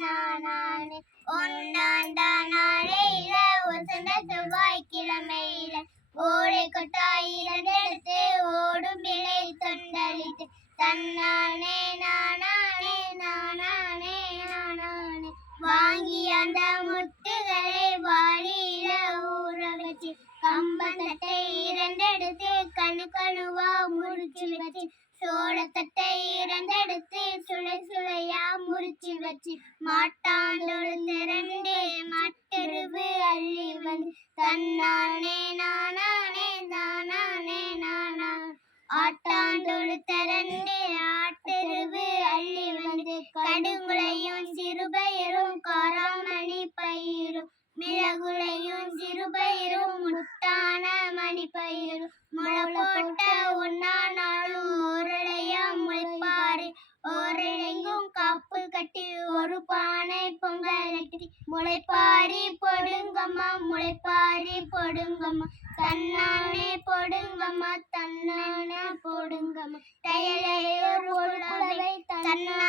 நானானே ஒன்னாண்டானாடையில வசந்த செவ்வாய்க்கிழமையில ஓடை கொட்டாயிரண்டெடுத்து ஓடும் பிழை தொண்டளித்து தன்னானே நானானே நானானே நானானே வாங்கி அந்த முட்டுகளை வாளியில ஊற வச்சு கம்பத்தட்டை இரண்டெடுத்து கணு கணுவா முறிச்சு வச்சு சோளத்தட்டை இரண்டெடுத்து சுளை சுளையா முறிச்சு வச்சு மாட்டாண்டோடு திரண்டு மட்டெருவு அள்ளி வந்து தன்னானே நானானே நானானே நானா ஆட்டாண்டோடு திரண்டு ஆட்டெருவு அள்ளி வந்து கடுங்குளையும் சிறுபயிரும் காராமணி பயிரும் மிளகுளையும் சிறுபயிரும் முட்டான மணி பயிரும் முளை போட்ட ஒன்னா நாளும் ஓரளையா முளைப்பாரி ஓரளையும் காப்பு கட்டி ஒரு பானை பொங்கல் கட்டி முளைப்பாரி பொடுங்கம்மா முளைப்பாரி பொடுங்கம்மா தன்னானே பொடுங்கம்மா தன்னானே பொடுங்கம்மா தையலையோர் தன்னா